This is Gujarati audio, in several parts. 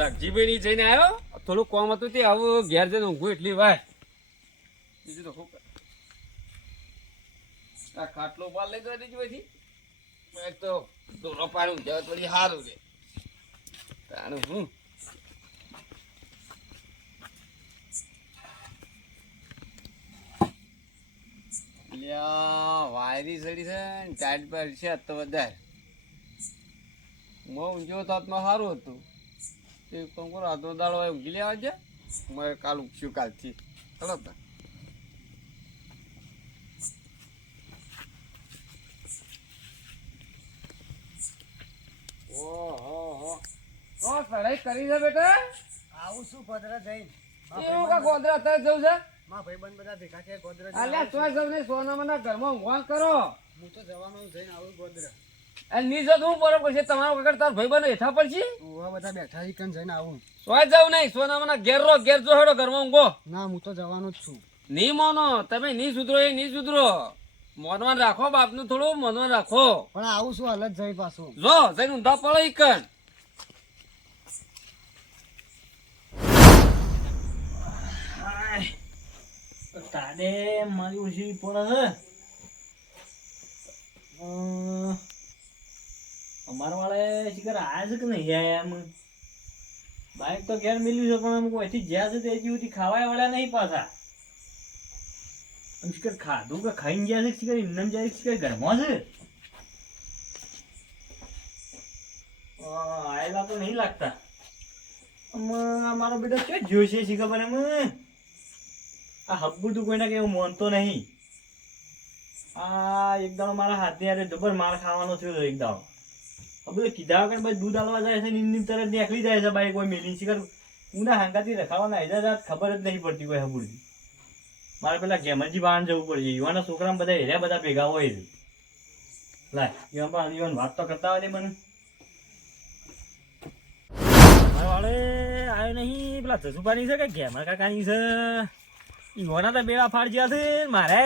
રાખજીભાઈ જઈને આવ્યો થોડું કોમ હતું તે આવું ઘેર જઈને ઊંઘું એટલી વાર. બીજું તો શું આ ખાટલો બાર લઈ ગયો પછી. એક તો દોરો પાડું જવા થોડી સારું છે. તારું હું? વાયરી સડી છે ને ટાઈટ પર છે તો વધારે. મો ઊંચો તો આત્મા સારું હતું. તે કામ કરો આજનો દાડો હોય ઊંઘી લેવા છે મેં કાલ ઊંઘશું કાલથી. ચલો તો ઓહો સડાઈ કરી છે બેટા. આવું શું ગોદરા જઈને? એવું કા ગોદરા અત્યારે જવું છે? માં ભાઈબંધ બધા ભેગા છે. ગોદરા અલ્યા તો સૌને સોનામાના ઘરમાં ઊંઘવા કરો. હું તો જવાનું જઈને આવું ગોદરા નીચે તો હું બરોબર છે તમારો વગર તાર ભાઈ બને હેઠા પડશે? બધા બેઠા છે જઈને આવું? સોય જવું નહીં સોનામાના ઘેર રહો ઘેર જો હેડો ઘરમાં ઊંઘો. ના હું તો જવાનો જ છું. નહીં મોનો તમે નહીં સુધરો એ નહીં સુધરો. મોનવાન રાખો બાપનું થોડું મોનવાન રાખો. પણ આવું શું હાલત જઈ પાછું? જો જઈને ઊંધા પડો ઈ કણ તારે મારી ઓછી પડે છે. અમારા વાળા આયા છે કે નહીં? આયા એમ. બાઈક તો ઘેર મિલ્યું છે, પણ અમુક અહીંથી જ્યાં છે તે સુધી ખાવાય વાળા નહીં પાછા. શિખર ખાધું કે ખાઈને ગયા છે ઇન્ડમ એમને જાય છે શિખર ઘરમાં છે? આયેલા તો નહીં લાગતા. મારો બેટો શું જોયું છે શી ખબર એમ? આ હબ્બુ તું કોઈના કે એવું માનતો નહીં. આ એક દાડો મારા હાથની હાથે જબર માર ખાવાનો થયો એક દાડો. હવે કીધા વગર ભાઈ દૂધ આલવા જાય છે ને તરત નીકળી જાય છે ભાઈ કોઈ મેલી શિખર ઉના હાંગાથી રખાવાના હેજા જાત ખબર જ નહીં પડતી કોઈ હબુડથી મારે પેલા ગેમરજી બહાર જવું પડશે. યુવાના છોકરા બધા હેર્યા બધા ભેગા હોય છે. વાત તો કરતા હોય મને. વાળે આવ્યો નહીં. પેલા જસુભાની છે કે ગેમર કાકાની છે? યુવાના તો બેડા ફાડજ્યા છે મારે.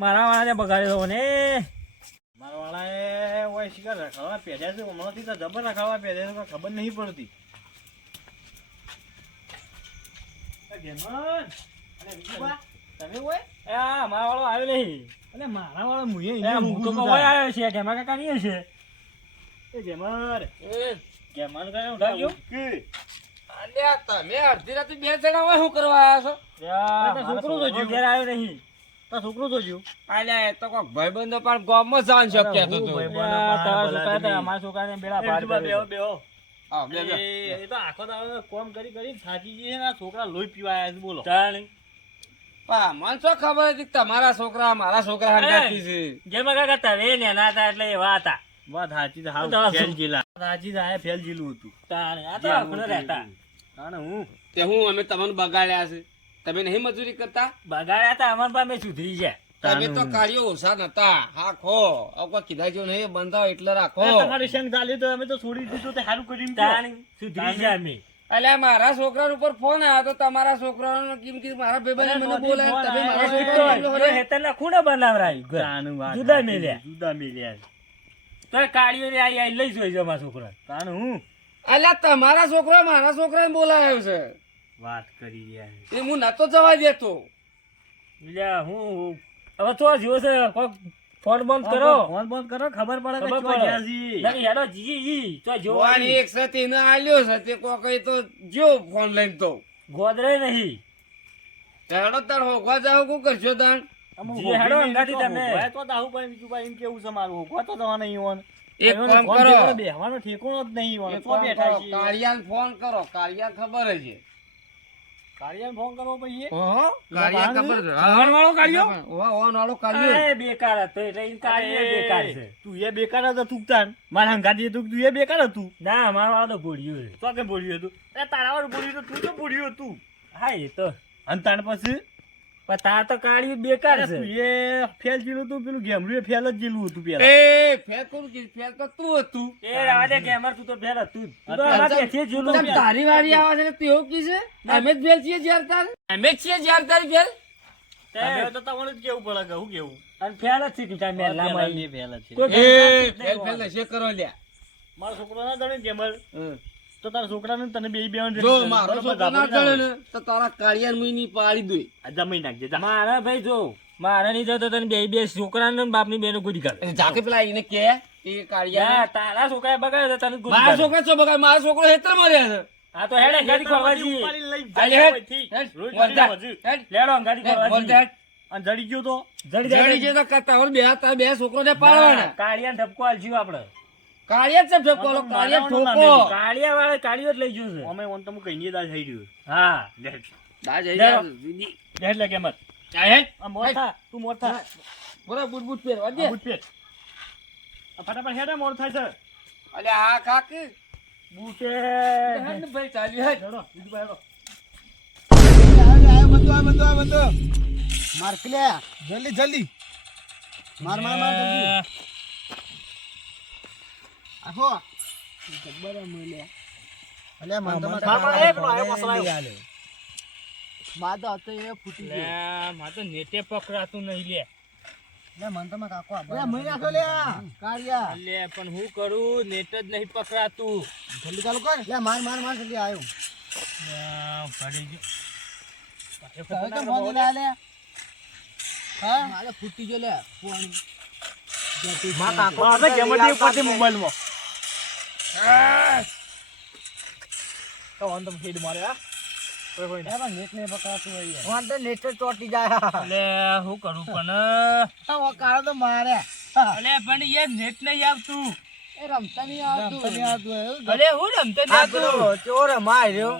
મારા વાળાને બગાડ્યો ને. મારા વાળાએ ઓય શિકાર રખાવા પહેર્યા છે હમણાંથી તો જબર રખાવા પહેર્યા છે ખબર નહીં પડતી. એ તમે ઓય? આ મારા વાળો આવ્યો નહીં. એટલે મારા વાળા મુએ હું તો કહું આવ્યો છે ગેમર કાકા નહીં છે એ ગેમર ગેમર કયો ઉઠાવ્યો અલ્યા તમે અડધી રાતે બે જણા હોય શું કરવા આવ્યા છો? છોકરો તો જીવ. આવ્યો નહીં. તાર છોકરું તો જ્યું અલ્યા તો કોક ભાઈબંધો પણ ગામમાં જવાનું શક્ય હતું હું તું. તારા છોકરા તો અમારા છોકરાને બેડા પાર કર્યો છે. આવ, બે, બે. એ એ તો આખો દાડો કોમ કરી કરી થાકી ગઈ છે ને છોકરા લોહી પીવા છે બોલો. તાણી. મને શું ખબર હતી તમારા છોકરા મારા છોકરા હંગાથી છે? જેમાં કાકા તમે નેના હતા એટલે એવા હતા. વાત સાચી તો હાવ ફેલ જીલા. સાચી તો આ ફેલ જીલું હતું. તાણે આ તો આપણે રહેતા. તાણે હું? તે હું અમે તમને બગાડ્યા છે. તમે નહીં મજૂરી કરતા? બગાડ્યા હતા અમાર પાસે સુધરી જાય તમે તો કાર્યો ઓછા નતા. હા ખો. હવે કોઈ કીધા જેવું નહીં. બંધાવ એટલે રાખો. તમારી શેન ગાલી તો અમે તો છોડી દીધું તે સારું તાણી સુધરી જાય અમે. અલ્યા મારા છોકરા ઉપર ફોન આવ્યો તો તમારા છોકરાનો કેમ કે મારા ભાઈબંધે મને બોલાય તમે મારા છોકરાનો બોલો હરે. હેતરના ખૂણે બનાવરાયું. જુદા મેલ્યા. જુદા મેલ્યા. તો કાળીઓ રે આઈ આઈ લઈ જોઈ અમારા છોકરા તાણ હું અલ્યા તમારા છોકરા મારા છોકરાને બોલાયો છે. વાત કરી રહ્યા એ હું નતો જવા દેતો. લ્યા હું હવે તો જીવો છે કોક ફોન બંધ કરો. ફોન બંધ કરો ખબર પડે કે ચો જ્યાંથી. નહીં હેડો જી જી તો જો જોવાની એક સતી ન આલ્યો છે તે કોઈ તો જો ફોન લઈને તો. ગોદરે નહીં. હેડો તાર હોગવા જાવ કુ કરશો તાણ. હેડો અંગાથી તમે. તો દાહુ ભાઈ બીજું ભાઈ એમ કેવું છે મારું હોગવા? તો જવા નહીં હોન એક કામ કરો. બેહવાનો ઠેકોણો જ નહીં હોન તો બેઠા કરો, છીએ. ફોન કરો કાળિયા ખબર જ છે. કાળિયાને ફોન કરવો પછી? ઓહો, કાળિયા ખબર છે. વાહન વાળો કાળિયો? ઓહો, ઓહો, વાળો કાળિયો એ બેકાર હતો. એટલે ઈ કાળિયો બેકાર છે. તું એ બેકાર હતો તું તાન મારા હંગાતી હતું તું એ બેકાર હતું. ના મારો વાળો તો ભોળ્યો છે. તો કે ભોળ્યો હતું? એ તારા વાળું ભોળ્યું હતું તું તો ભોળ્યો હતું. હા એ તો. અને તાણ પછી? પણ તાર તો કાળિયું બેકાર છે. તું એ ફેલ જીલું તું પેલું ગેમરું ફેલ જ જીલું હતું પેલા. એ ફેર કોણ કીધું? ફેર તો તું હતું. એ રાવા દે ગેમર તું તો ફેલ હતું. તું તો આમાં બેઠી જીલું તારી વારી આવે છે તું એવું કી છે? અમે જ ફેલ છીએ જ્યાર તાર? અમે જ છીએ જ્યાર તારી ફેલ? તમે તો તમને જ કેવું પડે કે હું કેવું? અને ફેલ જ છે તું મેલામાં ઈ. ફેલ છે ફેલ ફેલ નહીં કરો લ્યા. મારો છોકરો ના જાણે ગેમર હમ. તો તો તારા છોકરાને તને બે બે જો મારો છોકરો ના ચડે ને તો તારા કાળિયાને મુઈ ની પાડી દોય જમી નાખજે જા. મારા ભાઈ જો મારા નહીં જતો તને બે બે છોકરા ને બાપની બેનો ગુડી કર જાકે પેલા એને કે એ કાળિયા તારા છોકરા બગાડે તને ગુડી મારા છોકરા છો બગાડ મારો છોકરો હેતરમાં છે. હા તો હેડે ગાડી ખોલવા જઈએ. ઉપાડીને લઈ હાલ જાય હેડ, હેડ, રોજ બોલ જા, વધુ. હેડ, લેડો ગાડી હેડ, ખોલવા બોલ જઈએ. જા. અને જડી ગયો તો? જડી જડી. છે તો બે બે છોકરો ને પાડવાના. કાળિયા ધબકો આલજી આપડે. કાળિયા છે ઠોકો કાળિયા ઠોકો. કાળિયા વાળા કાળિયો જ લઈ ગયો છે. અમે ઓન તો હું કહીએ દાલ થઈ રહ્યું હા. લે દા જઈ લેવો. જા, દીદી. લે લે કેમ જ. જા હેડ. આ મોર થા તું મોર થા. બોલો બુટ બુટ પહેરવા આ બૂટ પહેર. ફટાફટ હેડે મોર છે. અલે આ કાક. બુટે. હેડ ભાઈ હેડો. બીજું ભાઈ હેડો. માર કે જલ્દી જલ્દી. માર માર માર જલ્દી. આખો. જબ્બર અલે મન તો આયો હતો એ ફૂટી લે માં તો નેટે પકડાતું નહીં લે. લે મન તો કાકો અલે મઈ નાખો લે કારિયા લે પણ હું કરું? નેટ જ નહીં પકડાતું. જલ્દી ચાલુ કર. લે માર માર માર જલ્દી આવ્યો લે, પડી ગયો. તો લે લે. હા? મારે ફૂટી ગયો લે. ફોન. માં કાકો માર તો ઉપરથી મોબાઈલમાં. તો ઓન તો ફીડ મારે આ કોઈ કોઈ નહીં. નેટ ને પકડાતું હોય તો નેટ ચોટી જાય લે હું કરું પણ હા કાળો તો મારે અલે પણ યાર નેટ નહીં આવતું એ રમતા નહીં આવતું. રમતા આવતું અલે હું રમતા નહીં આવતું. ચોર માર રહ્યો?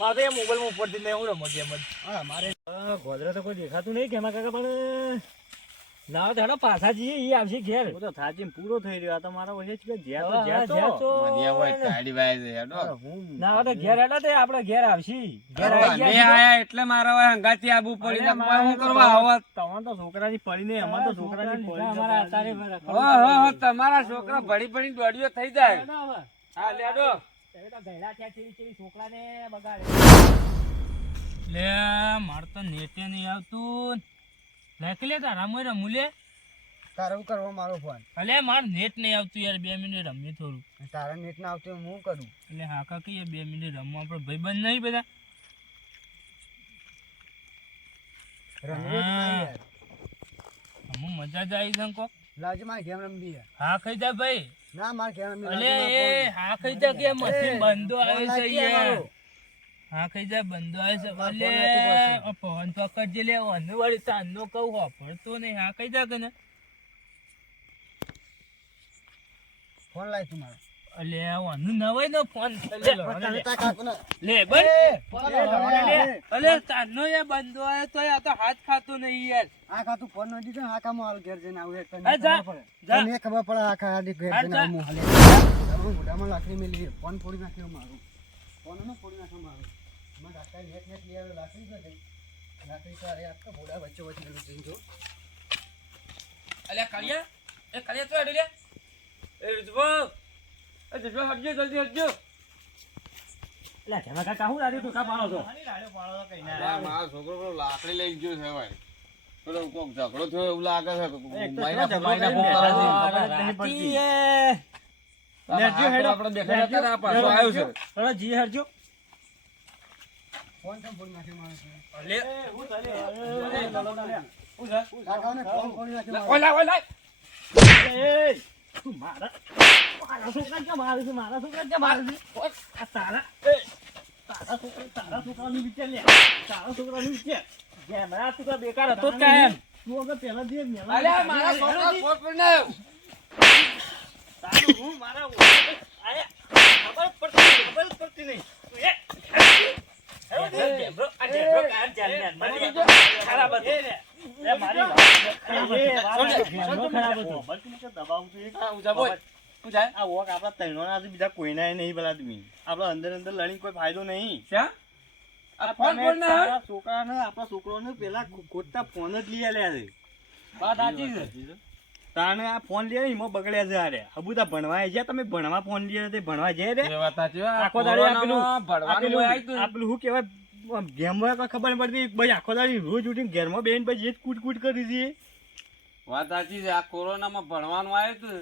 મારે તો એ મોબાઈલમાં ઉપરથી ને હું રમો જ. હા મારે ગોદરા તો કોઈ દેખાતું નહીં કેમાં કાકા પણ. લાવો તો પાછા જઈએ ઈ આવશે ઘેર. હું તો થાચીને પૂરો થઈ રહ્યો. આ તો મારા વચ્ચે જ કે જ્યાં તો જ્યાં તો. મને હોય કાઢી વાય છે હેડો. ના તો ઘેર હેડો તે આપણે ઘેર આવશી. ઘેર આવી ગયા એટલે મારા હોય હંગાતી આબુ પડી ને મારે હું કરવા આવો? તમારે તો છોકરાની પડી ને અમારે તો છોકરાની પડી અમારા અતારે હો હો તમારા છોકરા ભડી ભડી દોડ્યો થઈ જાય. હા લેડો લે માર તો નેટે નહીં આવતું. લાખી લે તારા મોય રમુલે તારે કરવો મારો ફોન અલે માર નેટ નહીં આવતું યાર બે મિનિટ રમીએ થોડું. તારા નેટ ના આવતું હું કરું? એટલે હા કાકી બે મિનિટ રમવા આપણે ભાઈ બંધ. નહીં બધા. અમુક મજા જ આવી છે લાજ મારે ગેમ રમવી હા ખાઈ જા ભાઈ. ના મારે ગેમ રમવી અલે એ હા ખાઈ જા કે મશીન બંધો આવે છે યાર. હા કઈ જા બંધો આવે છે ફોન પકડજે લે અનુ વાળી તાનનો કહું વાપરતો નહીં. હા કઈ જા કે ને ફોન લાય તું મારો. અલે અનુ નવાઈ નો ફોન લે લે. અલે તાનો એ બંધો આવે તો આ તો હાથ ખાતો નહીં યાર. આ ખાતું ફોન નથી દીધો ને આ કામ હાલ ઘેર જઈને આવું એક તને ખબર પડે. તને ખબર પડે આ ખાલી ઘેર જઈને. આવું હાલે. હું મોઢામાં લાકડી મેલી ફોન ફોડી નાખ્યો મારું. ફોન નો ફોડી નાખ્યો મારું. નેટ લઈ લાકડી તો લાકડી તો અરે આખા બોડા વચ્ચે વચ્ચે ગયેલું જો. અલે કાળિયા એ કાળિયા તો હેડી લે. એ રુજબો એ રુજબો હટજો જલ્દી હટજો એટલે કેમાં કાકા હું રાડ્યો તું પાડો છો? મારો છોકરો પેલો લાકડી લઈ ગયો છે ભાઈ. પેલો કોક ઝઘડો થયો એવું લાગે છે. જી કરીને ફોન કરે છે. બેઠા છે. રાતી પડતી. એ લેજો હેડો. આપણે દેખાતા હતા ને આ પાછો આવ્યો છે હવે જી હરજો ફોન કેમ ફોડી અલે ફોડી મારો. ઓલા ઓલા તું મારા મારા છોકરા ક્યાં મારે છે મારા છોકરા ક્યાં મારે છે આ તારા એ, તારા છોકરા તારા છોકરાનું વિચાર લે તારા છોકરાનું વિચાર જેમ આ બેકાર હતો કાયમ તું અગર પહેલા દે મેલા અલે મારા છોકરા ફોન કરી નાખ્યો. તારું હું મારા આયા ખબર પડતી ખબર પડતી નહીં તું એ હેરો દે, ઢેબરો, આ ઢેબરો કાયમ ચાલી જાય. મારી ખરાબ હતી. એ મારી વાત. એ વાત ઢેબરો ખરાબ હતો. બલ્કિ કે દબાવું તો એક હા, ઊંચા બોલ. શું જાય આ વોક આપણા બીજા કોઈના નહીં પેલા તમે આપણા અંદર અંદર લડીને કોઈ ફાયદો નહીં શ્યાં? આ ફોન ના પેલા ખોટા જ લઈ આલ્યા છે વાત સાચી છે તાણે આ ફોન એમાં બગડ્યા છે આરે આ તા ભણવા ગયા તમે ભણવા ફોન લીયા આવ્યા ભણવા જાય રે આખો દાડી આ પેલું કોરોનામાં ભણવાનું હોય આયતું. આ પેલું શું કહેવાય ગેમમાં કઈ ખબર નહીં પડતી. ભાઈ આખો દાડી રોજ ઉઠીને ઘેરમાં બેન પછી એ જ કૂટ કૂટ કરી હતી વાત સાચી છે. આ કોરોનામાં ભણવાનું આવ્યું હતું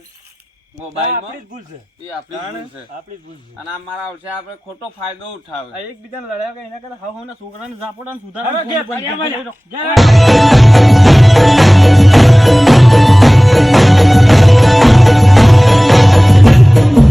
મોબાઈલમાં ભૂલ છે. એ આપણી ભૂલ છે. આપણી ભૂલ છે. અને આ મારા આવશે આપણે ખોટો ફાયદો ઉઠાવે. એકબીજાને લડ્યા કે એના કરતા હાવ હાવના છોકરાને ઝાપોટા ને